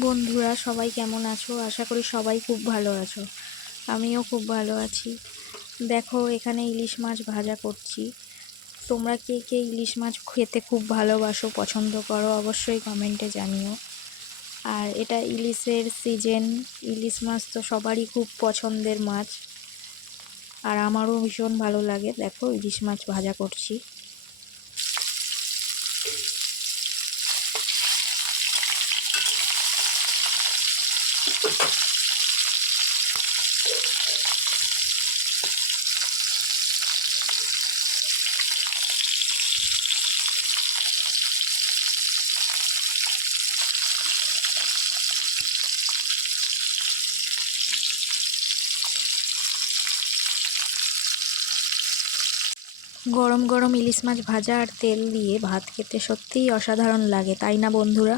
বন্ধুরা সবাই কেমন আছো? আশা করি সবাই খুব ভালো আছো। আমিও খুব ভালো আছি। দেখো এখানে ইলিশ মাছ ভাজা করছি। তোমরা কে কে ইলিশ মাছ খেতে খুব ভালোবাসো, পছন্দ করো, অবশ্যই কমেন্টে জানিও। আর এটা ইলিশের সিজন, ইলিশ মাছ তো সবারই খুব পছন্দের মাছ, আর আমারও ভীষণ ভালো লাগে। দেখো ইলিশ মাছ ভাজা করছি। গরম গরম ইলিশ মাছ ভাজা আর তেল দিয়ে ভাত খেতে সত্যিই অসাধারণ লাগে, তাই না বন্ধুরা?